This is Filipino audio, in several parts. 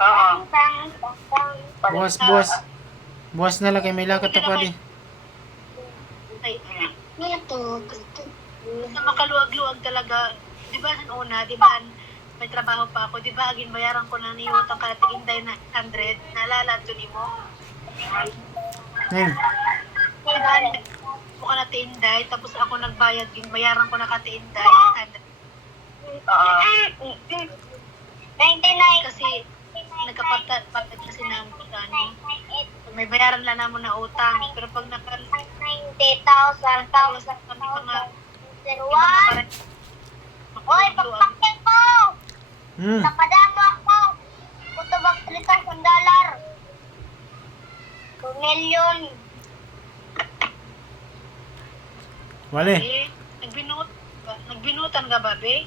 Oo. Buwas, buwas. Buwas na lang kay may lakat ako di. Ay, sa makaluwag-luwag talaga, di ba sa una, di ba may trabaho pa ako, di ba agin bayaran ko na niyutang ka Inday na 100, naalala to ni mo? Ngayon, Di ba, mo ka na Inday, tapos ako nagbayad, bayaran ko na ka Inday, 100. Oo. 99. Kasi nagkapatat kasi ng ano, may bayaran lang naman na utang, pero pag 90,000. kami mga One. Oy, pagpakyan ko! Napadamo ako! Kuto bang $3,000? 2 million. wali. eh, nagbinutan ka ba, be?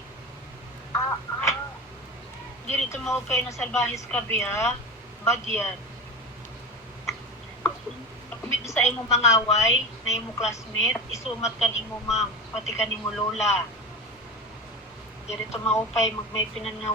Di rito maupay na salbahis ka, be, ha? Bad yan. Kapit sa imo mangaway, na imo classmate, isumat kan imo ma'am, pati kan imo lola. Di rito maupay, magmay pinanaw.